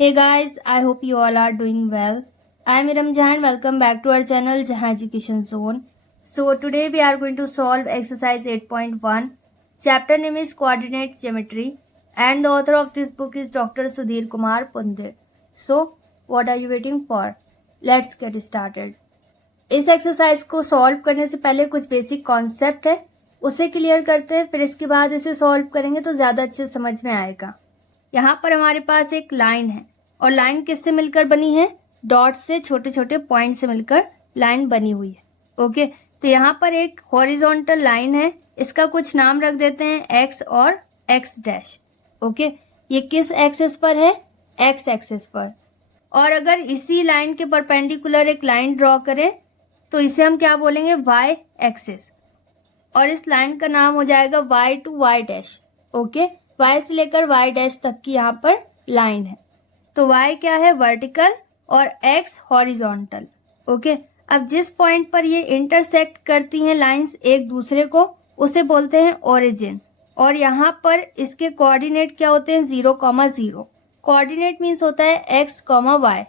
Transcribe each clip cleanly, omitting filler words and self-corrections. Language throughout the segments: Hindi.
Hey guys, I hope you all are doing well. I am Iram Jahan. Welcome back to our channel Jahan Education Zone. So today we are going to solve exercise 8.1. Chapter name is Coordinate Geometry and the author of this book is Dr. Sudhir Kumar Pundir. So what are you waiting for? Let's get started. इस एक्सरसाइज को सॉल्व करने से पहले कुछ बेसिक कॉन्सेप्ट है उसे क्लियर करते हैं, फिर इसके बाद इसे सॉल्व करेंगे तो ज़्यादा अच्छे समझ में आएगा। यहाँ पर हमारे पास एक लाइन है और लाइन किससे मिलकर बनी है? डॉट से, छोटे छोटे पॉइंट से मिलकर लाइन बनी हुई है। ओके, तो यहाँ पर एक हॉरिजॉन्टल लाइन है, इसका कुछ नाम रख देते हैं एक्स और एक्स डैश। ओके, ये किस एक्सेस पर है? एक्स एक्सेस पर। और अगर इसी लाइन के परपेंडिकुलर एक लाइन ड्रॉ करें तो इसे हम क्या बोलेंगे? Y axis. और इस लाइन का नाम हो जाएगा Y to Y dash. Okay, Y से लेकर वाई डैश तक की यहाँ पर लाइन है। तो वाई क्या है? वर्टिकल और एक्स हॉरिजॉन्टल। ओके, अब जिस पॉइंट पर ये इंटरसेक्ट करती हैं लाइंस एक दूसरे को उसे बोलते हैं ओरिजिन। और यहाँ पर इसके कोऑर्डिनेट क्या होते हैं? 0,0। कोऑर्डिनेट मीन्स होता है एक्स कॉमा वाई।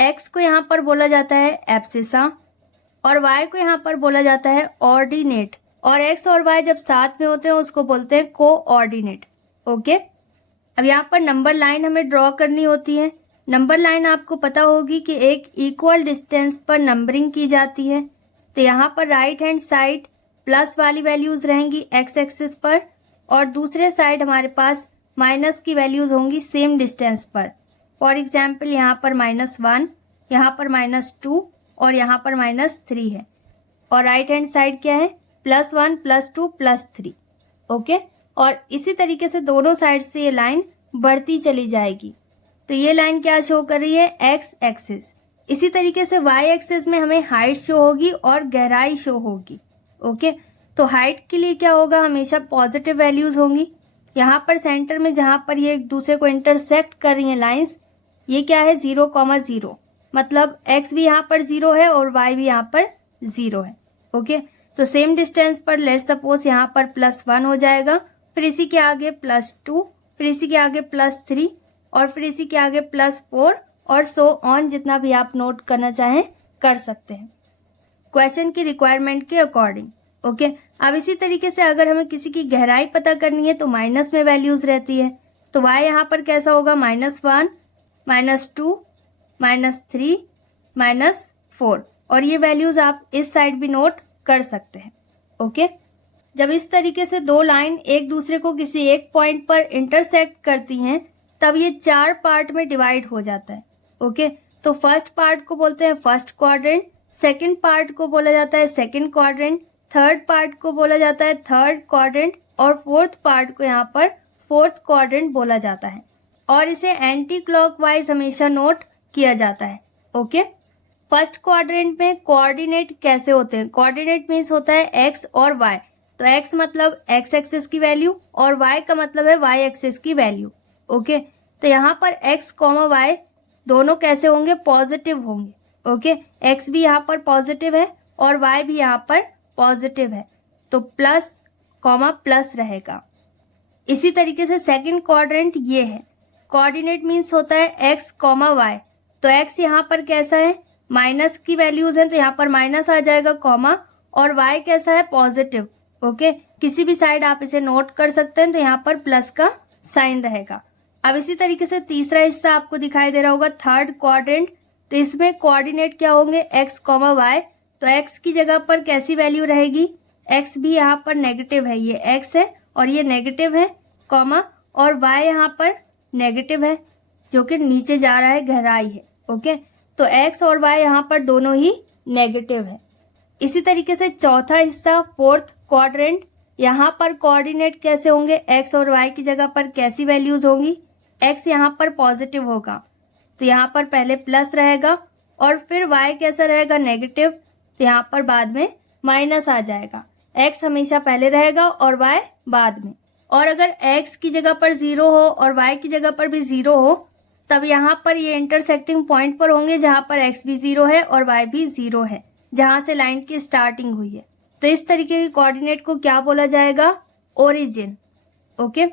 एक्स को यहाँ पर बोला जाता है एब्सिसा और वाई को यहाँ पर बोला जाता है ऑर्डिनेट। और एक्स और वाई जब साथ में होते हैं उसको बोलते हैं कोऑर्डिनेट। ओके, अब यहाँ पर नंबर लाइन हमें ड्रॉ करनी होती है। नंबर लाइन आपको पता होगी कि एक इक्वल डिस्टेंस पर नंबरिंग की जाती है। तो यहाँ पर राइट हैंड साइड प्लस वाली वैल्यूज रहेंगी एक्स एक्सिस पर और दूसरे साइड हमारे पास माइनस की वैल्यूज होंगी सेम डिस्टेंस पर। फॉर एग्जाम्पल यहाँ पर -1, यहाँ पर -2 और यहाँ पर -3 है। और राइट हैंड साइड क्या है? +1 +2 +3। ओके, और इसी तरीके से दोनों साइड से ये लाइन बढ़ती चली जाएगी। तो ये लाइन क्या शो कर रही है? X axis. इसी तरीके से वाई एक्सिस में हमें हाइट शो होगी और गहराई शो होगी। ओके, तो हाइट के लिए क्या होगा? हमेशा पॉजिटिव वैल्यूज होंगी। यहाँ पर सेंटर में जहाँ पर ये एक दूसरे को इंटरसेक्ट कर रही हैं लाइंस, ये क्या है? 0,0। मतलब एक्स भी यहाँ पर 0 है और वाई भी यहाँ पर 0 है। ओके, तो सेम डिस्टेंस पर लेट्स सपोज यहाँ पर +1 हो जाएगा, फिर इसी के आगे +2, फिर इसी के आगे +3 और फिर इसी के आगे +4 और सो ऑन, जितना भी आप नोट करना चाहें कर सकते हैं क्वेश्चन की रिक्वायरमेंट के अकॉर्डिंग। ओके, अब इसी तरीके से अगर हमें किसी की गहराई पता करनी है तो माइनस में वैल्यूज रहती है। तो वाई यहाँ पर कैसा होगा? -1, -2, -3, -4 और ये वैल्यूज आप इस साइड भी नोट कर सकते हैं। ओके, जब इस तरीके से दो लाइन एक दूसरे को किसी एक पॉइंट पर इंटरसेक्ट करती हैं तब ये 4 पार्ट में डिवाइड हो जाता है। ओके, तो फर्स्ट पार्ट को बोलते हैं फर्स्ट क्वाड्रेंट, सेकंड पार्ट को बोला जाता है सेकंड क्वाड्रेंट, थर्ड पार्ट को बोला जाता है थर्ड क्वाड्रेंट और फोर्थ पार्ट को यहाँ पर फोर्थ क्वाड्रेंट बोला जाता है। और इसे एंटी क्लॉकवाइज हमेशा नोट किया जाता है। ओके, फर्स्ट क्वाड्रेंट में कोऑर्डिनेट कैसे होते हैं? कोऑर्डिनेट मीन्स होता है एक्स और वाई। तो एक्स मतलब एक्स एक्सिस की वैल्यू और वाई का मतलब है वाई एक्सिस की वैल्यू। ओके, तो यहाँ पर एक्स कॉमा वाई दोनों कैसे होंगे? पॉजिटिव होंगे। ओके, एक्स भी यहाँ पर पॉजिटिव है और वाई भी यहाँ पर पॉजिटिव है, तो प्लस कॉमा प्लस रहेगा। इसी तरीके से सेकंड क्वाड्रेंट ये है। कोऑर्डिनेट मीन्स होता है एक्स कॉमा वाई। तो एक्स यहाँ पर कैसा है? माइनस की वैल्यूज हैं तो यहाँ पर माइनस आ जाएगा कॉमा, और वाई कैसा है? पॉजिटिव। ओके, किसी भी साइड आप इसे नोट कर सकते हैं तो यहाँ पर प्लस का साइन रहेगा। अब इसी तरीके से तीसरा हिस्सा आपको दिखाई दे रहा होगा थर्ड क्वाड्रेंट। तो इसमें कोऑर्डिनेट क्या होंगे? X comma Y. तो एक्स की जगह पर कैसी वैल्यू रहेगी? एक्स भी यहाँ पर नेगेटिव है, ये एक्स है और ये नेगेटिव है कॉमा, और वाई यहाँ पर नेगेटिव है जो कि नीचे जा रहा है, गहराई है। ओके, तो एक्स और वाई यहाँ पर दोनों ही नेगेटिव है। इसी तरीके से चौथा हिस्सा फोर्थ क्वाड्रेंट, यहाँ पर कोऑर्डिनेट कैसे होंगे? एक्स और वाई की जगह पर कैसी वैल्यूज होंगी? एक्स यहाँ पर पॉजिटिव होगा तो यहाँ पर पहले प्लस रहेगा और फिर वाई कैसा रहेगा? नेगेटिव, तो यहाँ पर बाद में माइनस आ जाएगा। एक्स हमेशा पहले रहेगा और वाई बाद में। और अगर एक्स की जगह पर 0 हो और वाई की जगह पर भी 0 हो तब यहाँ पर ये इंटरसेक्टिंग पॉइंट पर होंगे जहाँ पर एक्स भी 0 है और वाई भी 0 है, जहाँ से लाइन की स्टार्टिंग हुई है। तो इस तरीके के कोऑर्डिनेट को क्या बोला जाएगा? ओरिजिन। ओके,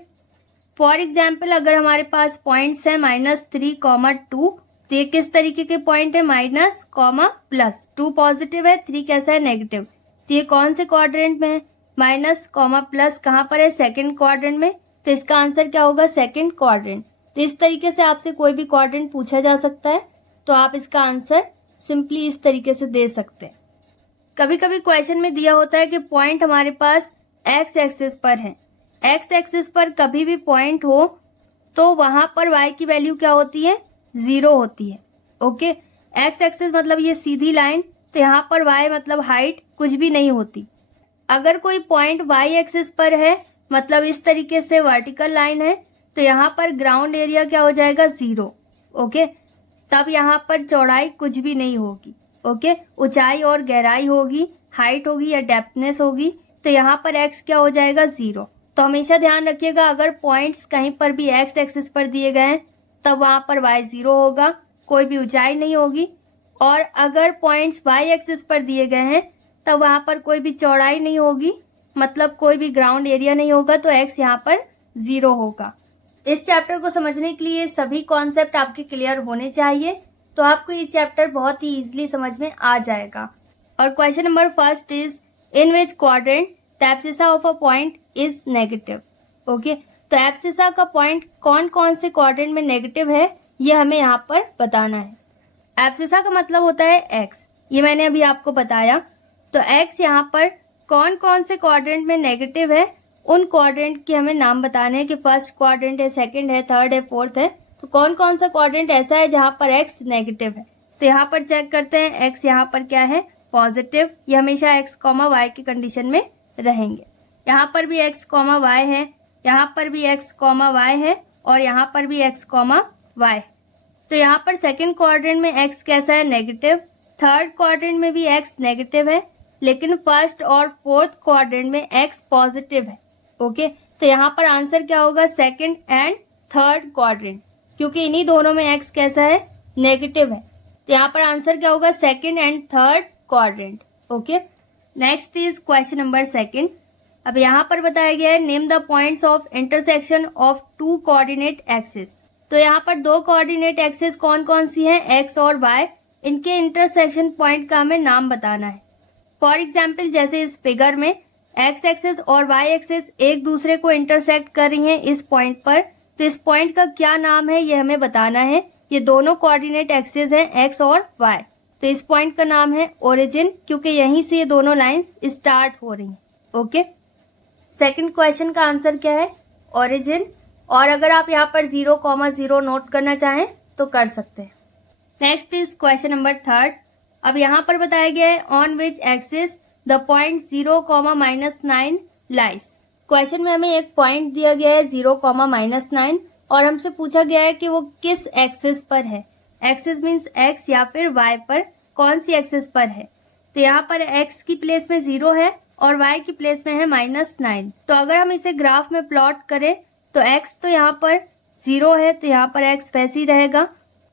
फॉर एग्जाम्पल अगर हमारे पास पॉइंट्स है -3, 2, तो ये किस तरीके के पॉइंट है, माइनस कॉमा प्लस, 2 पॉजिटिव है, 3 कैसा है, नेगेटिव। तो ये कौन से क्वाड्रेंट में है, माइनस कॉमा प्लस कहाँ पर है, सेकंड क्वाड्रेंट में। तो इसका आंसर क्या होगा, सेकंड क्वाड्रेंट। तो इस तरीके से आपसे कोई भी क्वाड्रेंट पूछा जा सकता है, तो आप इसका आंसर सिंपली इस तरीके से दे सकते हैं। कभी कभी क्वेश्चन में दिया होता है कि पॉइंट हमारे पास एक्स एक्सिस पर है, एक्स एक्सिस पर कभी भी पॉइंट हो तो वहां पर वाई की वैल्यू क्या होती है, 0 होती है। ओके, एक्स एक्सिस मतलब ये सीधी लाइन, तो यहाँ पर वाई मतलब हाइट कुछ भी नहीं होती। अगर कोई पॉइंट वाई एक्सिस पर है, मतलब इस तरीके से वर्टिकल लाइन है, तो यहाँ पर ग्राउंड एरिया क्या हो जाएगा, 0। ओके, तब यहाँ पर चौड़ाई कुछ भी नहीं होगी। ओके, ऊंचाई और गहराई होगी, हाइट होगी या डेप्थनेस होगी, तो यहाँ पर एक्स क्या हो जाएगा, 0। तो हमेशा ध्यान रखिएगा, अगर पॉइंट्स कहीं पर भी एक्स एक्सिस पर दिए गए हैं तब वहाँ पर वाई 0 होगा, कोई भी ऊंचाई नहीं होगी। और अगर पॉइंट्स वाई एक्सिस पर दिए गए हैं तब वहाँ पर कोई भी चौड़ाई नहीं होगी, मतलब कोई भी ग्राउंड एरिया नहीं होगा, तो एक्स यहाँ पर 0 होगा। इस चैप्टर को समझने के लिए सभी कॉन्सेप्ट आपके क्लियर होने चाहिए, तो आपको ये चैप्टर बहुत ही इजीली समझ में आ जाएगा। और question number first is, in which quadrant the abscissa of a point is negative. Okay, तो एब्सिसा का पॉइंट कौन कौन से क्वाड्रेंट में नेगेटिव है, ये हमें यहाँ पर बताना है। एब्सिसा का मतलब होता है एक्स, ये मैंने अभी आपको बताया। तो एक्स यहाँ पर कौन कौन से क्वाड्रेंट में नेगेटिव है, उन क्वाड्रेंट के हमें नाम बताने हैं कि फर्स्ट क्वाड्रेंट है, सेकंड है, थर्ड है, फोर्थ है। तो कौन कौन सा क्वाड्रेंट ऐसा है जहाँ पर एक्स नेगेटिव है। तो यहाँ पर चेक करते हैं, एक्स यहाँ पर क्या है, पॉजिटिव। ये हमेशा एक्स कॉमा वाई की कंडीशन में रहेंगे। यहाँ पर भी एक्स कॉमा वाई है, यहाँ पर भी एक्स कॉमा वाई है, और यहाँ पर भी एक्स कॉमा वाई। तो यहाँ पर सेकंड क्वाड्रेंट में एक्स कैसा है, नेगेटिव। थर्ड क्वाड्रेंट में भी एक्स नेगेटिव है, लेकिन फर्स्ट और फोर्थ क्वाड्रेंट में एक्स पॉजिटिव है। ओके, तो यहाँ पर आंसर क्या होगा, सेकंड एंड थर्ड क्वाड्रेंट, क्योंकि इन्हीं दोनों में एक्स कैसा है, नेगेटिव है। तो यहाँ पर आंसर क्या होगा, second and third quadrant. Okay, next is question number second. अब यहाँ पर बताया गया है, name the points of intersection of 2 coordinate axis. तो यहाँ पर 2 कोऑर्डिनेट एक्सिस कौन कौन सी हैं, एक्स और वाई। इनके इंटरसेक्शन पॉइंट का हमें नाम बताना है। फॉर एग्जाम्पल जैसे इस फिगर में एक्स एक्सिस और वाई एक्सिस एक दूसरे को इंटरसेक्ट कर रही हैं इस पॉइंट पर, तो इस पॉइंट का क्या नाम है ये हमें बताना है। ये दोनों कोऑर्डिनेट एक्सिस हैं, एक्स और वाई। तो इस पॉइंट का नाम है ओरिजिन, क्योंकि यहीं से ये दोनों लाइंस स्टार्ट हो रही हैं। ओके, सेकंड क्वेश्चन का आंसर क्या है, ओरिजिन। और अगर आप यहाँ पर 0,0 नोट करना चाहें तो कर सकते हैं। Next is question number third. अब यहाँ पर बताया गया है, on which axis the point 0,-9 lies. Question में हमें एक पॉइंट दिया गया है 0,-9 और हमसे पूछा गया है कि वो किस एक्सिस पर है। एक्सिस मीन्स एक्स या फिर वाई पर, कौन सी एक्सिस पर है। तो यहाँ पर एक्स की प्लेस में 0 है और वाई की प्लेस में है -9। तो अगर हम इसे ग्राफ में प्लॉट करें तो एक्स तो यहाँ पर 0 है, तो यहाँ पर एक्स वैसे ही रहेगा।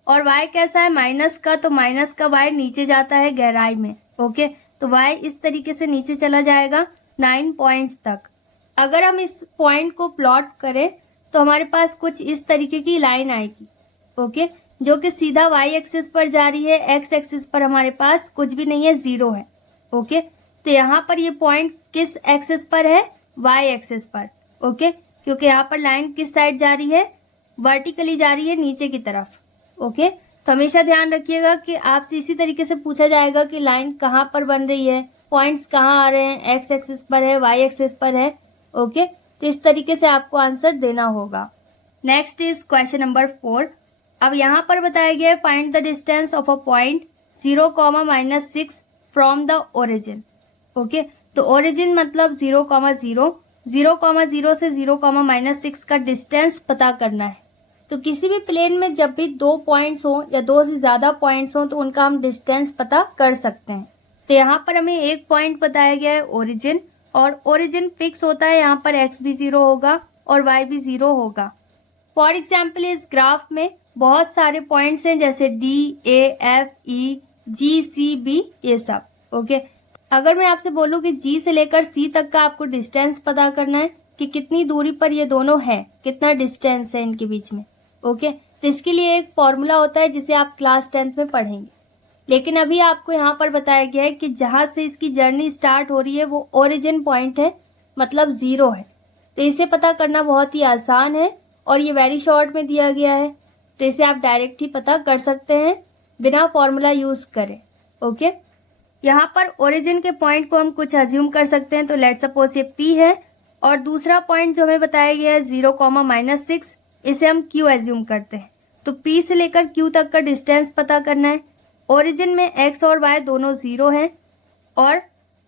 और वाई कैसा है, माइनस का, तो माइनस का वाई नीचे जाता है गहराई में। ओके, तो वाई इस तरीके से नीचे चला जाएगा 9 पॉइंट्स तक। अगर हम इस पॉइंट को प्लॉट करें तो हमारे पास कुछ इस तरीके की लाइन आएगी। ओके, जो कि सीधा वाई एक्सिस पर जा रही है, एक्स एक्सिस पर हमारे पास कुछ भी नहीं है, 0 है। ओके, तो यहाँ पर ये पॉइंट किस एक्सिस पर है, वाई एक्सिस पर। ओके, क्योंकि यहाँ पर लाइन किस साइड जा रही है, वर्टिकली जा रही है नीचे की तरफ। ओके, तो हमेशा ध्यान रखिएगा कि आपसे इसी तरीके से पूछा जाएगा कि लाइन कहाँ पर बन रही है, पॉइंट्स कहाँ आ रहे हैं, एक्स एक्सिस पर है, वाई एक्सिस पर है। ओके, तो इस तरीके से आपको आंसर देना होगा। Next is question number 4। अब यहाँ पर बताया गया है, find the distance of a point 0,-6 from the origin. Okay, तो ओरिजिन मतलब 0,0, 0,0 से 0,-6 का डिस्टेंस पता करना है। तो किसी भी प्लेन में जब भी 2 पॉइंट्स हो या 2 से ज्यादा पॉइंट्स हो तो उनका हम डिस्टेंस पता कर सकते हैं। तो यहाँ पर हमें एक पॉइंट बताया गया है ओरिजिन, और ओरिजिन फिक्स होता है, यहाँ पर एक्स भी 0 होगा और वाई भी 0 होगा। फॉर एग्जाम्पल इस ग्राफ में बहुत सारे पॉइंट्स हैं, जैसे D, A, F, E, G, C, B, ये सब। ओके, अगर मैं आपसे बोलूँ कि G से लेकर C तक का आपको डिस्टेंस पता करना है कि कितनी दूरी पर ये दोनों हैं, कितना डिस्टेंस है इनके बीच में। ओके, तो इसके लिए एक फॉर्मूला होता है जिसे आप क्लास 10th में पढ़ेंगे, लेकिन अभी आपको यहाँ पर बताया गया है कि जहाँ से इसकी जर्नी स्टार्ट हो रही है वो ओरिजिन पॉइंट है, मतलब 0 है। तो इसे पता करना बहुत ही आसान है और ये वेरी शॉर्ट में दिया गया है, तो इसे आप डायरेक्ट ही पता कर सकते हैं बिना फॉर्मूला यूज़ करें। ओके, यहाँ पर ओरिजिन के पॉइंट को हम कुछ अज्यूम कर सकते हैं, तो लेट सपोज ये P है और दूसरा पॉइंट जो हमें बताया गया है 0,-6, इसे हम Q एज्यूम करते हैं। तो P से लेकर Q तक का डिस्टेंस पता करना है। ओरिजिन में X और Y दोनों 0 हैं और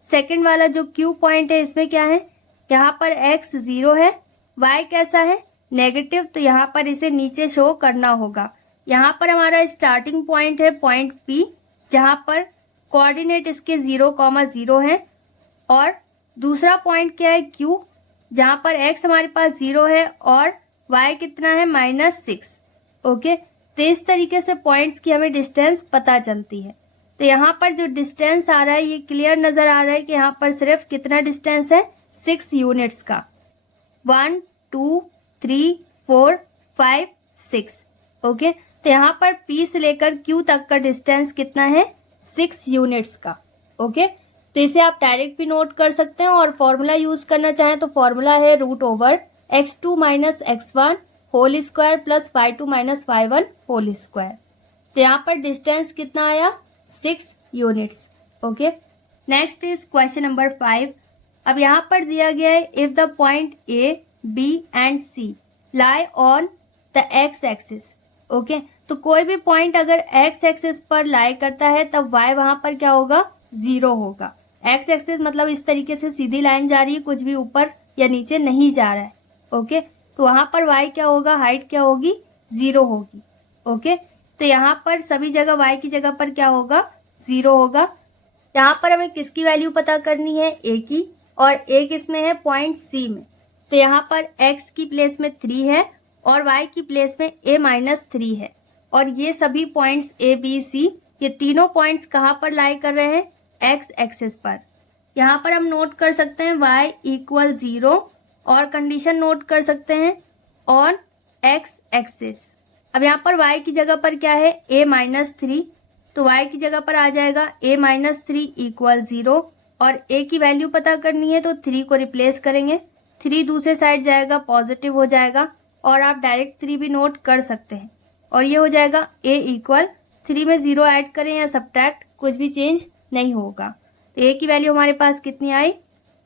सेकंड वाला जो Q पॉइंट है इसमें क्या है, यहाँ पर X 0 है, Y कैसा है, नेगेटिव, तो यहाँ पर इसे नीचे शो करना होगा। यहाँ पर हमारा स्टार्टिंग पॉइंट है पॉइंट P, जहाँ पर कोऑर्डिनेट इसके 0,0 है और दूसरा पॉइंट क्या है Q, जहाँ पर X हमारे पास 0 है और Y कितना है -6। ओके, तो इस तरीके से पॉइंट्स की हमें डिस्टेंस पता चलती है। तो यहाँ पर जो डिस्टेंस आ रहा है ये क्लियर नज़र आ रहा है कि यहाँ पर सिर्फ कितना डिस्टेंस है, 6 यूनिट्स का, 1 2 3 4 5 6। ओके, तो यहाँ पर P से लेकर Q तक का डिस्टेंस कितना है, 6 यूनिट्स का। ओके, तो इसे आप डायरेक्ट भी नोट कर सकते हैं और फॉर्मूला यूज करना चाहें तो फॉर्मूला है √x2 - x1 whole square plus y2 - y1 whole square. तो यहाँ पर डिस्टेंस कितना आया, 6 units. Okay, next is question number 5। अब यहाँ पर दिया गया है if the point A, B and C lie on the x axis. Okay, तो कोई भी पॉइंट अगर x एक्सिस पर लाई करता है तब y वहां पर क्या होगा, 0 होगा। x एक्सिस मतलब इस तरीके से सीधी लाइन जा रही है, कुछ भी ऊपर या नीचे नहीं जा रहा है। ओके, तो वहां पर y क्या होगा, हाइट क्या होगी, 0 होगी। ओके, तो यहाँ पर सभी जगह y की जगह पर क्या होगा, 0 होगा। यहाँ पर हमें किसकी वैल्यू पता करनी है, a की, और a किसमें है, पॉइंट C में। तो यहाँ पर x की प्लेस में 3 है और y की प्लेस में a-3 है और ये सभी पॉइंट्स A, B, C, ये तीनों पॉइंट्स कहाँ पर लाई कर रहे हैं, x एक्सिस पर। यहाँ पर हम नोट कर सकते हैं y = 0 और कंडीशन नोट कर सकते हैं ऑन x एक्सिस। अब यहाँ पर y की जगह पर क्या है, a-3, तो y की जगह पर आ जाएगा a-3 = 0 और a की वैल्यू पता करनी है तो 3 को रिप्लेस करेंगे, 3 दूसरे साइड जाएगा, पॉजिटिव हो जाएगा और आप डायरेक्ट 3 भी नोट कर सकते हैं और ये हो जाएगा a = 3 में 0 ऐड करें या सब्ट्रैक्ट, कुछ भी चेंज नहीं होगा। तो a की वैल्यू हमारे पास कितनी आई,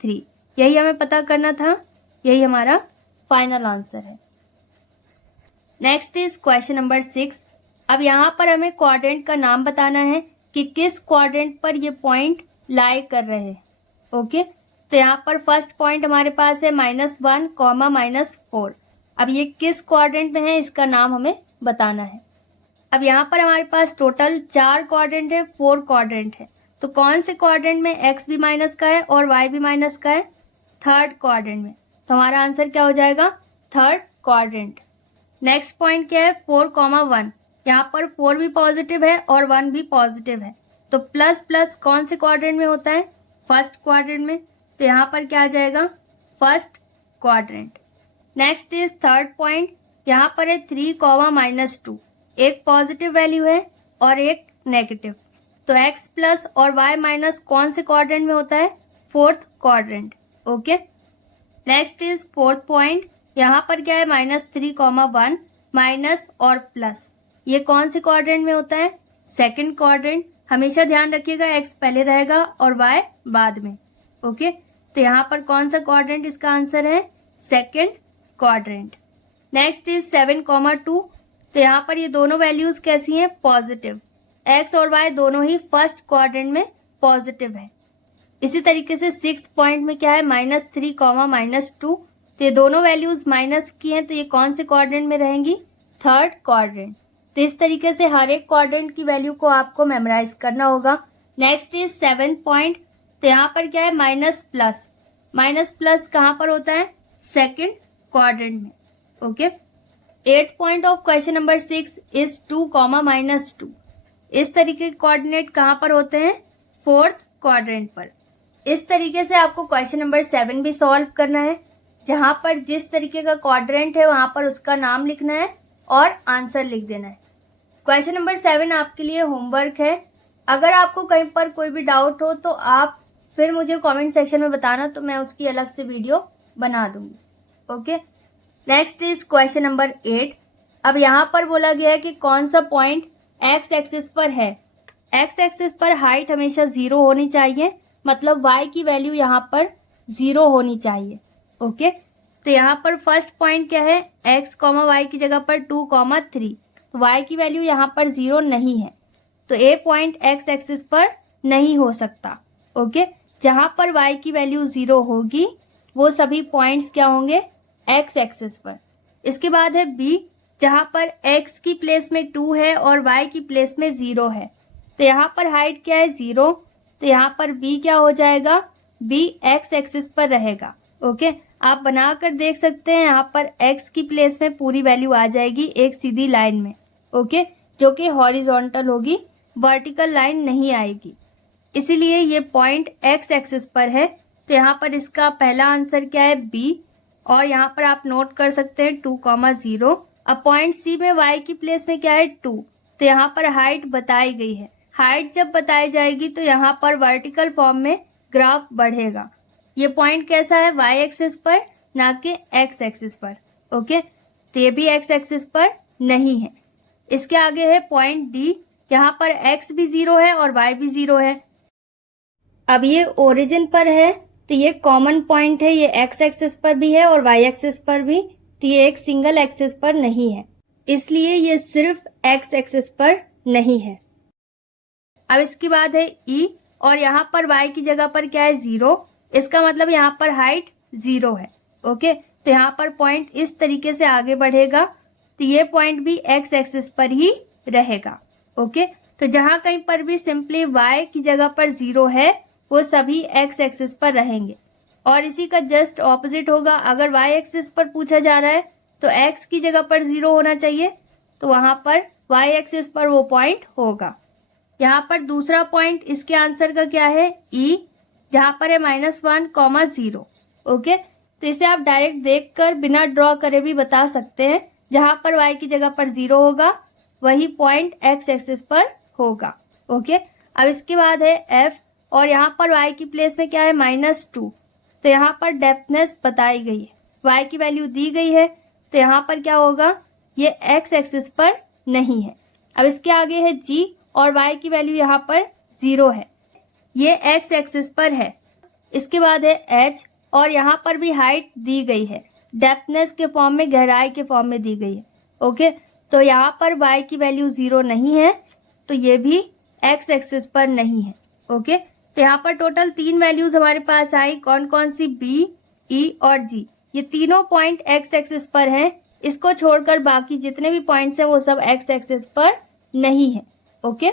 3। यही हमें पता करना था, यही हमारा फाइनल आंसर है। Next is question number 6। अब यहाँ पर हमें क्वाड्रेंट का नाम बताना है कि किस क्वाड्रेंट पर ये पॉइंट लाई कर रहे हैं। ओके, तो यहाँ पर फर्स्ट पॉइंट हमारे पास है -1, -4। अब ये किस क्वाड्रेंट में है इसका नाम हमें बताना है। अब यहाँ पर हमारे पास टोटल 4 क्वाड्रेंट है, 4 क्वाड्रेंट है, तो कौन से क्वाड्रेंट में x भी माइनस का है और y भी माइनस का है, थर्ड क्वाड्रेंट में। तो हमारा आंसर क्या हो जाएगा, थर्ड क्वाड्रेंट। नेक्स्ट पॉइंट क्या है, 4,1, यहाँ पर 4 भी पॉजिटिव है और 1 भी पॉजिटिव है, तो प्लस प्लस कौन से क्वाड्रेंट में होता है, फर्स्ट क्वाड्रेंट में, तो यहाँ पर क्या आ जाएगा, first quadrant. Next is third point, यहाँ पर है 3,-2, एक पॉजिटिव वैल्यू है और एक नेगेटिव, तो x प्लस और y माइनस कौन से क्वाड्रेंट में होता है, fourth quadrant. Okay, next is fourth point, यहाँ पर क्या है, -3,1, माइनस और प्लस, ये कौन से क्वाड्रेंट में होता है, सेकंड क्वाड्रेंट। हमेशा ध्यान रखिएगा x पहले रहेगा और y बाद में। ओके, तो यहाँ पर कौन सा क्वाड्रेंट इसका आंसर है, सेकंड क्वाड्रेंट। नेक्स्ट इज 7,2, तो यहाँ पर ये दोनों वैल्यूज कैसी हैं, पॉजिटिव, x और y दोनों ही फर्स्ट क्वाड्रेंट में पॉजिटिव है। इसी तरीके से 6 पॉइंट में क्या है, -3, -2, तो ये दोनों वैल्यूज माइनस की हैं, तो ये कौन से क्वाड्रेंट में रहेंगी, थर्ड क्वाड्रेंट। तो इस तरीके से हर एक क्वाड्रेंट की वैल्यू को आपको मेमोराइज करना होगा। नेक्स्ट इज 7 पॉइंट, तो यहाँ पर क्या है, माइनस प्लस कहाँ पर होता है, सेकंड क्वाड्रेंट में। Okay, 8th point of question number 6 is 2, -2, इस तरीके के कोऑर्डिनेट कहाँ पर होते हैं, फोर्थ क्वाड्रेंट पर। इस तरीके से आपको क्वेश्चन नंबर 7 भी सॉल्व करना है। जहाँ पर जिस तरीके का क्वाड्रेंट है वहाँ पर उसका नाम लिखना है और आंसर लिख देना है। क्वेश्चन नंबर 7 आपके लिए होमवर्क है। अगर आपको कहीं पर कोई भी डाउट हो तो आप फिर मुझे कमेंट सेक्शन में बताना, तो मैं उसकी अलग से वीडियो बना दूंगी। Okay, next is question number 8। अब यहाँ पर बोला गया है कि कौन सा पॉइंट एक्स एक्सिस पर है। एक्स एक्सिस पर हाइट हमेशा 0 होनी चाहिए, मतलब वाई की वैल्यू यहाँ पर 0 होनी चाहिए। ओके, तो यहाँ पर फर्स्ट पॉइंट क्या है, एक्स कॉमा वाई की जगह पर 2,3, तो वाई की वैल्यू यहाँ पर 0 नहीं है, तो ए पॉइंट एक्स एक्सिस पर नहीं हो सकता। ओके, जहाँ पर वाई की वैल्यू 0 होगी वो सभी पॉइंट्स क्या होंगे, एक्स एक्सिस पर। इसके बाद है बी, जहाँ पर एक्स की प्लेस में 2 है और वाई की प्लेस में 0 है, तो यहाँ पर हाइट क्या है, 0, तो यहाँ पर बी क्या हो जाएगा, बी एक्स एक्सिस पर रहेगा। ओके, आप बनाकर देख सकते हैं, यहाँ पर एक्स की प्लेस में पूरी वैल्यू आ जाएगी एक सीधी लाइन में। ओके, जो कि हॉरिजॉन्टल होगी, वर्टिकल लाइन नहीं आएगी, इसीलिए ये पॉइंट एक्स एक्सिस पर है। तो यहाँ पर इसका पहला आंसर क्या है, बी, और यहाँ पर आप नोट कर सकते हैं 2,0। अब पॉइंट सी में वाई की प्लेस में क्या है, 2, तो यहाँ पर हाइट बताई गई है। हाइट जब बताई जाएगी तो यहाँ पर वर्टिकल फॉर्म में ग्राफ बढ़ेगा। ये पॉइंट कैसा है, वाई एक्सिस पर, ना कि एक्स एक्सिस पर। ओके, तो ये भी एक्स एक्सिस पर नहीं है। इसके आगे है पॉइंट डी, यहाँ पर एक्स भी 0 है और वाई भी 0 है। अब ये ओरिजिन पर है, तो ये कॉमन पॉइंट है, ये एक्स एक्सिस पर भी है और वाई एक्सिस पर भी, तो ये एक सिंगल एक्सिस पर नहीं है, इसलिए ये सिर्फ एक्स एक्सिस पर नहीं है। अब इसके बाद है ई, और यहाँ पर वाई की जगह पर क्या है, 0, इसका मतलब यहाँ पर हाइट 0 है। ओके, तो यहाँ पर पॉइंट इस तरीके से आगे बढ़ेगा, तो ये पॉइंट भी एक्स एक्सिस पर ही रहेगा। ओके, तो जहाँ कहीं पर भी सिंपली वाई की जगह पर 0 है वो सभी एक्स एक्सिस पर रहेंगे। और इसी का जस्ट ऑपोजिट होगा, अगर वाई एक्सिस पर पूछा जा रहा है तो एक्स की जगह पर 0 होना चाहिए, तो वहां पर वाई एक्सिस पर वो पॉइंट होगा। यहाँ पर दूसरा पॉइंट इसके आंसर का क्या है, ई, जहाँ पर है -1,0। ओके, तो इसे आप डायरेक्ट देखकर बिना ड्रॉ करे भी बता सकते हैं, जहाँ पर वाई की जगह पर 0 होगा वही पॉइंट एक्स एक्सिस पर होगा। ओके, अब इसके बाद है एफ, और यहाँ पर y की प्लेस में क्या है, -2, तो यहाँ पर डेप्थनेस बताई गई है, y की वैल्यू दी गई है, तो यहाँ पर क्या होगा, ये x एक्सिस पर नहीं है। अब इसके आगे है g, और y की वैल्यू यहाँ पर 0 है, ये x एक्सिस पर है। इसके बाद है h, और यहाँ पर भी हाइट दी गई है, डेप्थनेस के फॉर्म में, गहराई के फॉर्म में दी गई है। ओके, तो यहाँ पर y की वैल्यू 0 नहीं है, तो ये भी x एक्सिस पर नहीं है। ओके, तो यहाँ पर टोटल 3 वैल्यूज हमारे पास आई, कौन कौन सी, बी, ई और जी। ये तीनों पॉइंट एक्स एक्सिस पर हैं, इसको छोड़कर बाकी जितने भी पॉइंट्स हैं वो सब एक्स एक्सिस पर नहीं है। Okay,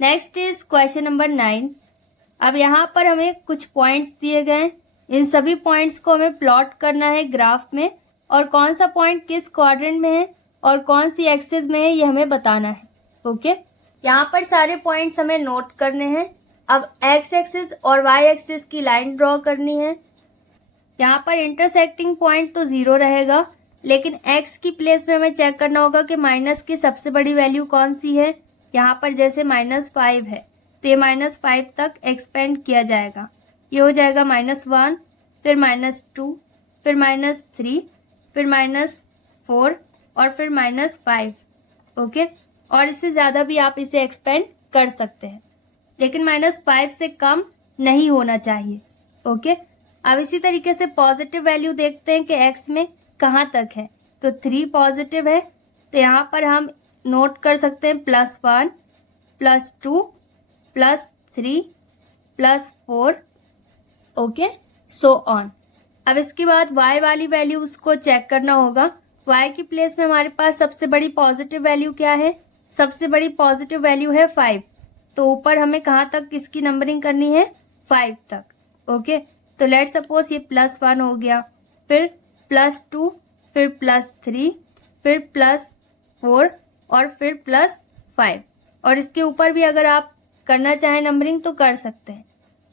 next is question number 9। अब यहाँ पर हमें कुछ पॉइंट्स दिए गए, इन सभी पॉइंट्स को हमें प्लॉट करना है ग्राफ में, और कौन सा पॉइंट किस क्वाड्रेंट में है और कौन सी एक्सिस में है ये हमें बताना है। ओके, यहाँ पर सारे पॉइंट्स हमें नोट करने हैं। अब एक्स एक्सिस और वाई एक्सिस की लाइन ड्रॉ करनी है। यहाँ पर इंटरसेक्टिंग पॉइंट तो 0 रहेगा, लेकिन एक्स की प्लेस में हमें चेक करना होगा कि माइनस की सबसे बड़ी वैल्यू कौन सी है। यहाँ पर जैसे -5 है, तो ये -5 तक एक्सपेंड किया जाएगा, ये हो जाएगा -1, फिर -2, फिर -3, फिर -4 और फिर -5। ओके, और इससे ज़्यादा भी आप इसे एक्सपेंड कर सकते हैं, लेकिन -5 से कम नहीं होना चाहिए। ओके, अब इसी तरीके से पॉजिटिव वैल्यू देखते हैं कि x में कहाँ तक है, तो 3 पॉजिटिव है, तो यहाँ पर हम नोट कर सकते हैं +1, +2, +3, +4, ओके, सो ऑन। अब इसके बाद y वाली वैल्यू उसको चेक करना होगा। y की प्लेस में हमारे पास सबसे बड़ी पॉजिटिव वैल्यू क्या है, सबसे बड़ी पॉजिटिव वैल्यू है 5, तो ऊपर हमें कहाँ तक इसकी नंबरिंग करनी है, 5 तक। ओके, तो लेट सपोज ये +1 हो गया, फिर +2, फिर +3, फिर +4 और फिर +5, और इसके ऊपर भी अगर आप करना चाहें नंबरिंग तो कर सकते हैं।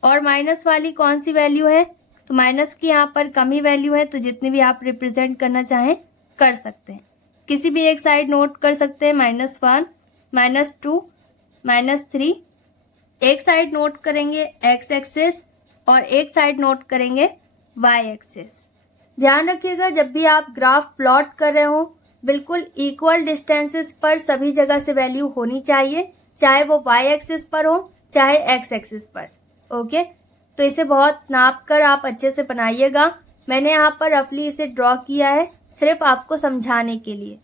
और माइनस वाली कौन सी वैल्यू है, तो माइनस की यहाँ पर कम ही वैल्यू है, तो जितनी भी आप रिप्रेजेंट करना चाहें कर सकते हैं। किसी भी एक साइड नोट कर सकते हैं, -1, -2, -3। एक साइड नोट करेंगे एक्स एक्सिस और एक साइड नोट करेंगे वाई एक्सिस। ध्यान रखिएगा जब भी आप ग्राफ प्लॉट कर रहे हो बिल्कुल इक्वल डिस्टेंसेस पर सभी जगह से वैल्यू होनी चाहिए, चाहे वो वाई एक्सिस पर हो चाहे एक्स एक्सिस पर। ओके, तो इसे बहुत नाप कर आप अच्छे से बनाइएगा। मैंने यहाँ पर रफली इसे ड्रॉ किया है सिर्फ आपको समझाने के लिए।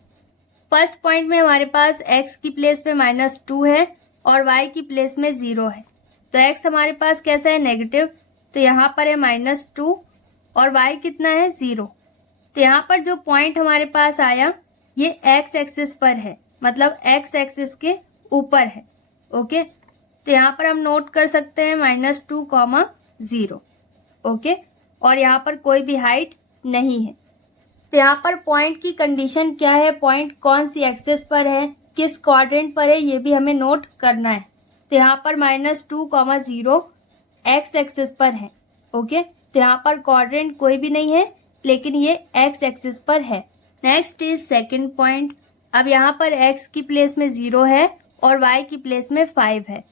फर्स्ट पॉइंट में हमारे पास x की प्लेस में -2 है और y की प्लेस में 0 है। तो x हमारे पास कैसा है, नेगेटिव, तो यहाँ पर है -2 और y कितना है, 0। तो यहाँ पर जो पॉइंट हमारे पास आया ये x एक्सिस पर है, मतलब x एक्सिस के ऊपर है। ओके, तो यहाँ पर हम नोट कर सकते हैं -2, 0। ओके, और यहाँ पर कोई भी हाइट नहीं है। तो यहाँ पर पॉइंट की कंडीशन क्या है, पॉइंट कौन सी एक्सिस पर है, किस क्वाड्रेंट पर है, ये भी हमें नोट करना है। तो यहाँ पर -2, 0 एक्स एक्सिस पर है। ओके, तो यहाँ पर क्वाड्रेंट कोई भी नहीं है लेकिन ये एक्स एक्सिस पर है। Next is second point. अब यहाँ पर x की प्लेस में 0 है और y की प्लेस में 5 है।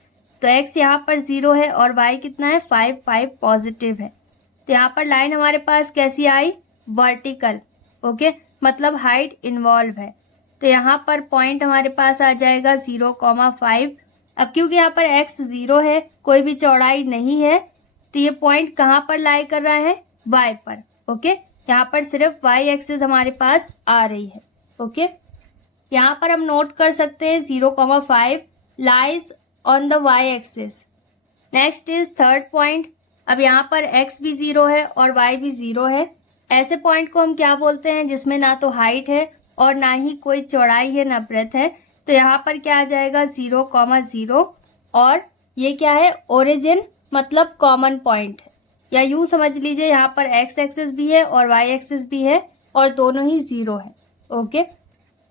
तो x यहाँ पर 0 है और y कितना है, 5 पॉजिटिव है। तो यहाँ पर लाइन हमारे पास कैसी आई, वर्टिकल। ओके, मतलब हाइट इन्वॉल्व है। तो यहाँ पर पॉइंट हमारे पास आ जाएगा 0, 5। अब क्योंकि यहाँ पर x 0 है, कोई भी चौड़ाई नहीं है, तो ये पॉइंट कहाँ पर लाई कर रहा है, y पर। ओके, यहाँ पर सिर्फ y एक्सिस हमारे पास आ रही है। ओके, यहाँ पर हम नोट कर सकते हैं 0, 5 lies on the y axis. Next is third point. अब यहाँ पर x भी 0 है और y भी 0 है। ऐसे पॉइंट को हम क्या बोलते हैं, जिसमें ना तो हाइट है और ना ही कोई चौड़ाई है ना ब्रेथ है। तो यहाँ पर क्या आ जाएगा, 0, 0 और ये क्या है, ओरिजिन, मतलब कॉमन पॉइंट है। या यूं समझ लीजिए यहाँ पर x एक्सिस भी है और y एक्सिस भी है और दोनों ही 0 है। ओके,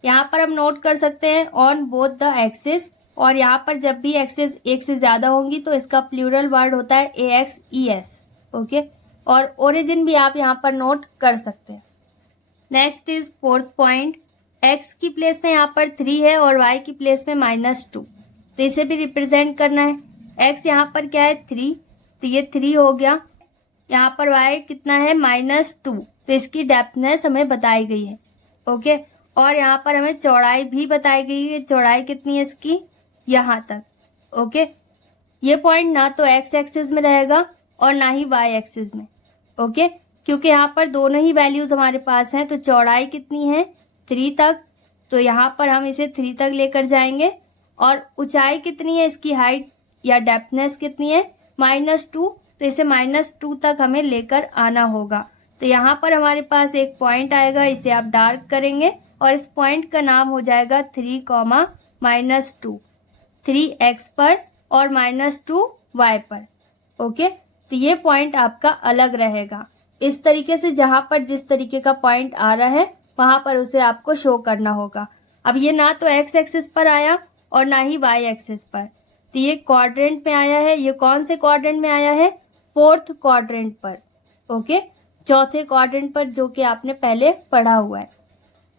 यहाँ पर हम नोट कर सकते हैं ऑन बोथ द एक्सिस। और यहाँ पर जब भी एक्सिस एक से ज्यादा होंगी तो इसका प्लूरल वर्ड होता है AXES। ओके, और ओरिजिन भी आप यहाँ पर नोट कर सकते हैं। Next is fourth point. x की प्लेस में यहाँ पर 3 है और y की प्लेस में -2, तो इसे भी रिप्रेजेंट करना है। x यहाँ पर क्या है, 3, तो ये 3 हो गया। यहाँ पर y कितना है, -2, तो इसकी डेप्थनेस हमें बताई गई है। ओके, और यहाँ पर हमें चौड़ाई भी बताई गई है। चौड़ाई कितनी है इसकी, यहाँ तक। ओके, ये पॉइंट ना तो x एक्सिस में रहेगा और ना ही y एक्सिस में। ओके, क्योंकि यहाँ पर दोनों ही वैल्यूज हमारे पास हैं। तो चौड़ाई कितनी है, 3 तक, तो यहाँ पर हम इसे 3 तक लेकर जाएंगे। और ऊंचाई कितनी है, इसकी हाइट या डेप्थनेस कितनी है, -2, तो इसे -2 तक हमें लेकर आना होगा। तो यहाँ पर हमारे पास एक पॉइंट आएगा, इसे आप डार्क करेंगे और इस पॉइंट का नाम हो जाएगा 3, -2, 3x पर और -2 y पर। ओके, तो ये पॉइंट आपका अलग रहेगा। इस तरीके से जहां पर जिस तरीके का पॉइंट आ रहा है वहां पर उसे आपको शो करना होगा। अब ये ना तो x एक्सिस पर आया और ना ही y एक्सिस पर, तो ये क्वाड्रेंट में आया है। ये कौन से क्वाड्रेंट में आया है, फोर्थ क्वाड्रेंट पर। ओके, चौथे क्वाड्रेंट पर, जो कि आपने पहले पढ़ा हुआ है।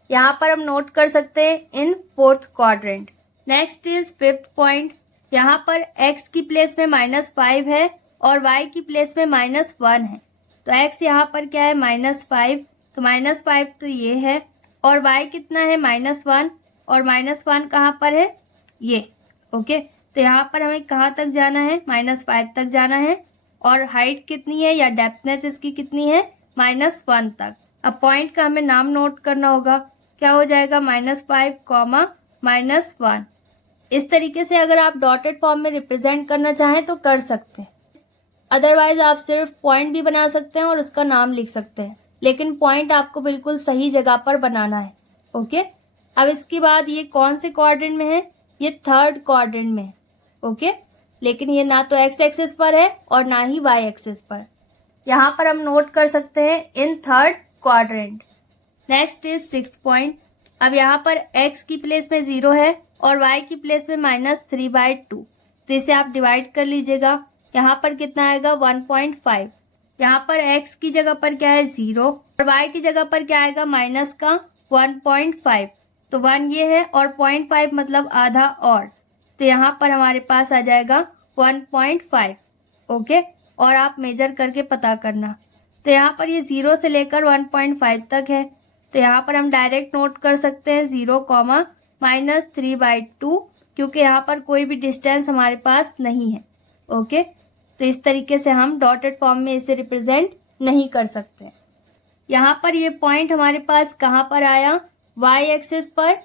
यहाँ पर हम नोट कर सकते हैं in fourth quadrant. Next is fifth point. यहाँ पर x की प्लेस में -5 है और y की प्लेस में -1 है। तो x यहाँ पर क्या है, -5, तो -5 तो ये है और y कितना है, -1, और -1 कहाँ पर है, ये। ओके, तो यहाँ पर हमें कहाँ तक जाना है, -5 तक जाना है। और हाइट कितनी है या डेप्थनेस इसकी कितनी है, -1 तक। अब पॉइंट का हमें नाम नोट करना होगा, क्या हो जाएगा, -5, -1। इस तरीके से अगर आप डॉटेड फॉर्म में रिप्रेजेंट करना चाहें तो कर सकते हैं। अदरवाइज आप सिर्फ पॉइंट भी बना सकते हैं और उसका नाम लिख सकते हैं, लेकिन पॉइंट आपको बिल्कुल सही जगह पर बनाना है। ओके, अब इसके बाद ये कौन से क्वाड्रेंट में है, ये थर्ड क्वाड्रेंट में है। ओके, लेकिन ये ना तो x एक्सिस पर है और ना ही y एक्सिस पर। यहाँ पर हम नोट कर सकते हैं in third quadrant. Next is six point. अब यहाँ पर x की प्लेस में 0 है और y की प्लेस में -3/2, तो इसे आप डिवाइड कर लीजिएगा। यहाँ पर कितना आएगा, 1.5। यहाँ पर x की जगह पर क्या है 0 और y की जगह पर क्या आएगा माइनस का 1.5, तो 1 ये है और 0.5 मतलब आधा और, तो यहाँ पर हमारे पास आ जाएगा 1.5। ओके, और आप मेजर करके पता करना। तो यहाँ पर ये 0 से लेकर 1.5 तक है, तो यहाँ पर हम डायरेक्ट नोट कर सकते हैं 0 कॉमा -3/2, क्योंकि यहाँ पर कोई भी डिस्टेंस हमारे पास नहीं है। ओके, तो इस तरीके से हम डॉटेड फॉर्म में इसे रिप्रेजेंट नहीं कर सकते। यहाँ पर ये पॉइंट हमारे पास कहाँ पर आया, y एक्सिस पर,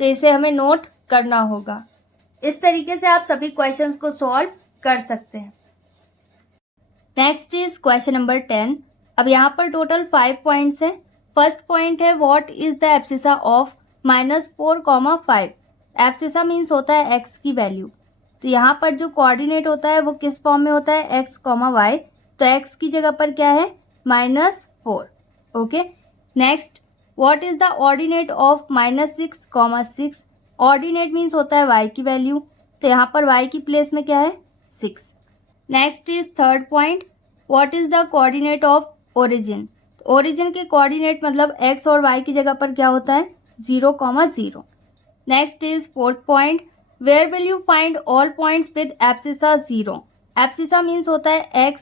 तो इसे हमें नोट करना होगा। इस तरीके से आप सभी क्वेश्चंस को सॉल्व कर सकते हैं। Next is question number 10। अब यहाँ पर टोटल 5 पॉइंट्स हैं। फर्स्ट पॉइंट है what is the abscissa of -4,5। Abscissa means होता है x की वैल्यू, तो यहाँ पर जो कोऑर्डिनेट होता है वो किस फॉर्म में होता है x, y, तो x की जगह पर क्या है -4। Okay, next what is the ordinate of -6,6। Ordinate means होता है y की वैल्यू, तो यहाँ पर y की प्लेस में क्या है 6। Next is third point what is the coordinate of origin. Origin के कोऑर्डिनेट मतलब x और y की जगह पर क्या होता है 0,0। Next is fourth point where will you find all points with abscissa 0। Abscissa means होता है x,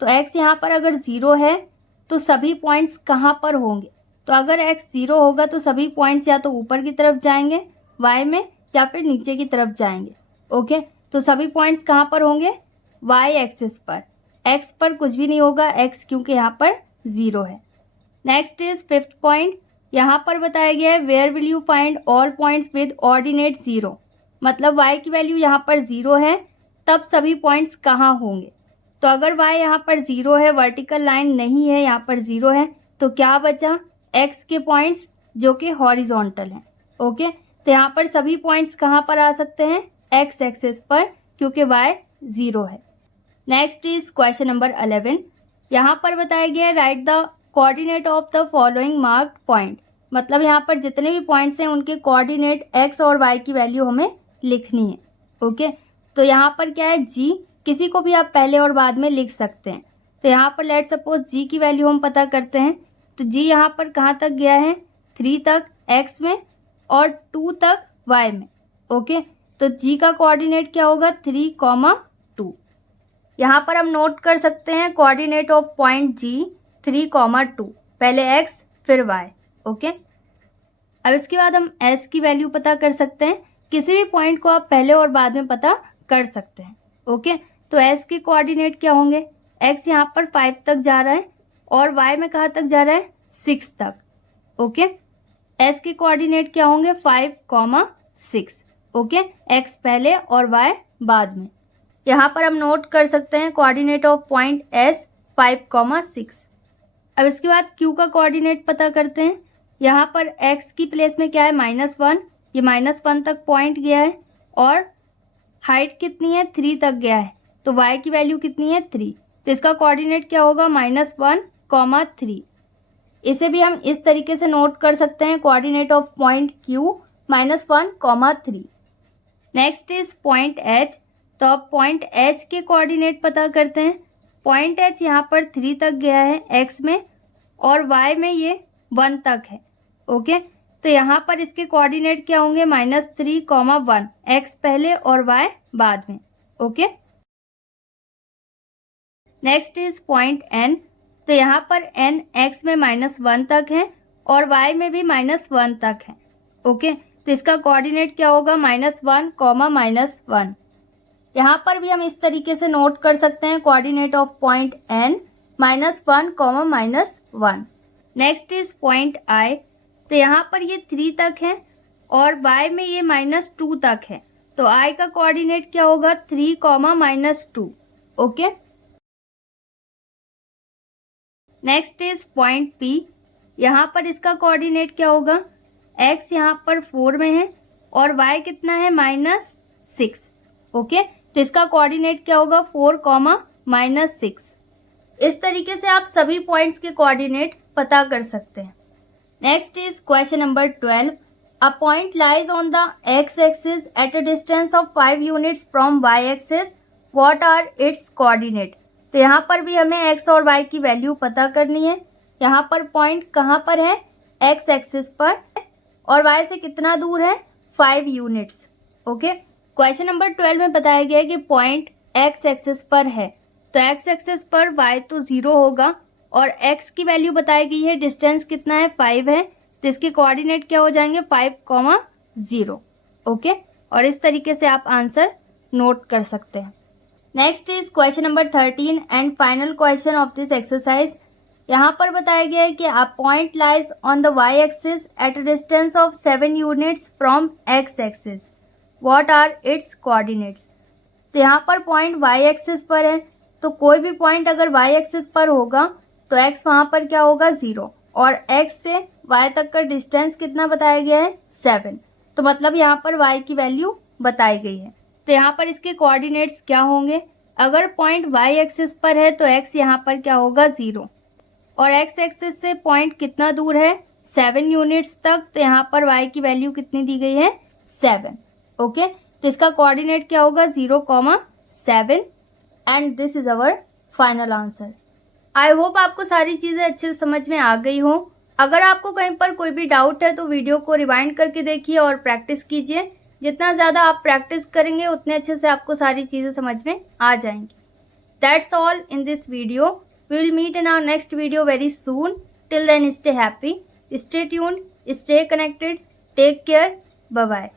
तो x यहाँ पर अगर 0 है तो सभी पॉइंट्स कहाँ पर होंगे, तो अगर x 0 होगा तो सभी पॉइंट्स या तो ऊपर की तरफ जाएंगे y में या फिर नीचे की तरफ जाएंगे। ओके, तो सभी पॉइंट्स कहाँ पर होंगे y एक्सिस पर, x पर कुछ भी नहीं होगा x क्योंकि यहाँ पर 0 है। नेक्स्ट इज फिफ्थ पॉइंट, यहाँ पर बताया गया है where will you find all points with ordinate 0, मतलब y की वैल्यू यहाँ पर 0 है तब सभी पॉइंट्स कहाँ होंगे, तो अगर y यहाँ पर 0 है, वर्टिकल लाइन नहीं है, यहाँ पर 0 है, तो क्या बचा x के पॉइंट्स जो कि हॉरिजॉन्टल हैं। ओके, तो यहाँ पर सभी पॉइंट्स कहाँ पर आ सकते हैं x एक्सिस पर क्योंकि y 0 है। Next is question number 11। यहाँ पर बताया गया है right the coordinate of the following marked point, मतलब यहाँ पर जितने भी पॉइंट्स हैं उनके कोऑर्डिनेट x और y की वैल्यू हमें लिखनी है। ओके, तो यहाँ पर क्या है g, किसी को भी आप पहले और बाद में लिख सकते हैं, तो यहाँ पर लेट सपोज g की वैल्यू हम पता करते हैं, तो g यहाँ पर कहाँ तक गया है 3 तक x में और 2 तक y में। ओके, तो g का कोऑर्डिनेट क्या होगा 3,2। यहाँ पर हम नोट कर सकते हैं कोऑर्डिनेट ऑफ पॉइंट g 3,2, पहले x फिर y। ओके, अब इसके बाद हम s की वैल्यू पता कर सकते हैं, किसी भी पॉइंट को आप पहले और बाद में पता कर सकते हैं। ओके, तो s के कोऑर्डिनेट क्या होंगे, x यहाँ पर 5 तक जा रहा है और y में कहाँ तक जा रहा है 6 तक। ओके, s के कोऑर्डिनेट क्या होंगे 5,6। ओके, x पहले और y बाद में। यहाँ पर हम नोट कर सकते हैं कोऑर्डिनेट ऑफ पॉइंट s 5,6। अब इसके बाद q का कोऑर्डिनेट पता करते हैं। यहाँ पर x की प्लेस में क्या है -1, ये -1 तक पॉइंट गया है और हाइट कितनी है 3 तक गया है, तो y की वैल्यू कितनी है 3, तो इसका कोऑर्डिनेट क्या होगा -1,3। इसे भी हम इस तरीके से नोट कर सकते हैं coordinate of point q -1,3। Next is point h, तो अब पॉइंट h के कोऑर्डिनेट पता करते हैं। पॉइंट h यहाँ पर 3 तक गया है x में और y में ये 1 तक है। ओके, तो यहाँ पर इसके कोऑर्डिनेट क्या होंगे -3,1, x पहले और y बाद में। Okay, next is point n, तो यहाँ पर n x में -1 तक है और y में भी -1 तक है। ओके, तो इसका कोऑर्डिनेट क्या होगा -1,-1। यहाँ पर भी हम इस तरीके से नोट कर सकते हैं coordinate of point n -1,-1। Next is point i, तो यहाँ पर ये 3 तक है और y में ये -2 तक है, तो i का कोऑर्डिनेट क्या होगा 3,-2। Okay, next is point p, यहाँ पर इसका कोऑर्डिनेट क्या होगा, x यहाँ पर 4 में है और y कितना है -6। ओके, तो इसका कोऑर्डिनेट क्या होगा 4,-6। इस तरीके से आप सभी पॉइंट्स के कोऑर्डिनेट पता कर सकते हैं। Next is question number 12। A point lies on the x axis at a distance of 5 units from y axis, what are its coordinate. तो यहाँ पर भी हमें एक्स और वाई की वैल्यू पता करनी है। यहाँ पर पॉइंट कहाँ पर है, एक्स एक्सिस पर, और वाई से कितना दूर है, 5 यूनिट्स। ओके, क्वेश्चन नंबर 12 में बताया गया है कि पॉइंट एक्स एक्सिस पर है, तो एक्स एक्सिस पर वाई तो 0 होगा और एक्स की वैल्यू बताई गई है, डिस्टेंस कितना है, 5 है, तो इसके कोऑर्डिनेट क्या हो जाएंगे, 5, 0। ओके, और इस तरीके से आप आंसर नोट कर सकते हैं। Next is question number 13 and final question of this exercise. यहाँ पर बताया गया है कि a point lies on the Y axis at a distance of 7 units from X axis, what are its coordinates. तो यहाँ पर पॉइंट वाई एक्सिस पर है, तो कोई भी पॉइंट अगर वाई एक्सिस पर होगा तो एक्स वहाँ पर क्या होगा, 0, और एक्स से वाई तक का डिस्टेंस कितना बताया गया है, 7, तो मतलब यहाँ पर वाई की वैल्यू बताई गई है। तो यहाँ पर इसके कोऑर्डिनेट्स क्या होंगे, अगर पॉइंट वाई एक्सिस पर है तो एक्स यहाँ पर क्या होगा, 0, और एक्स एक्सिस से पॉइंट कितना दूर है, 7 यूनिट्स तक, तो यहाँ पर वाई की वैल्यू कितनी दी गई है, 7। ओके, तो इसका कोऑर्डिनेट क्या होगा, 0, 7, and this is our final answer. I hope आपको सारी चीज़ें अच्छे से समझ में आ गई हो। अगर आपको कहीं पर कोई भी डाउट है तो वीडियो को रिवाइंड करके देखिए और प्रैक्टिस कीजिए। जितना ज़्यादा आप प्रैक्टिस करेंगे उतने अच्छे से आपको सारी चीज़ें समझ में आ जाएंगी। That's all in this video. We will meet in our next video very soon. Till then stay happy, stay tuned, stay connected, take care, bye bye.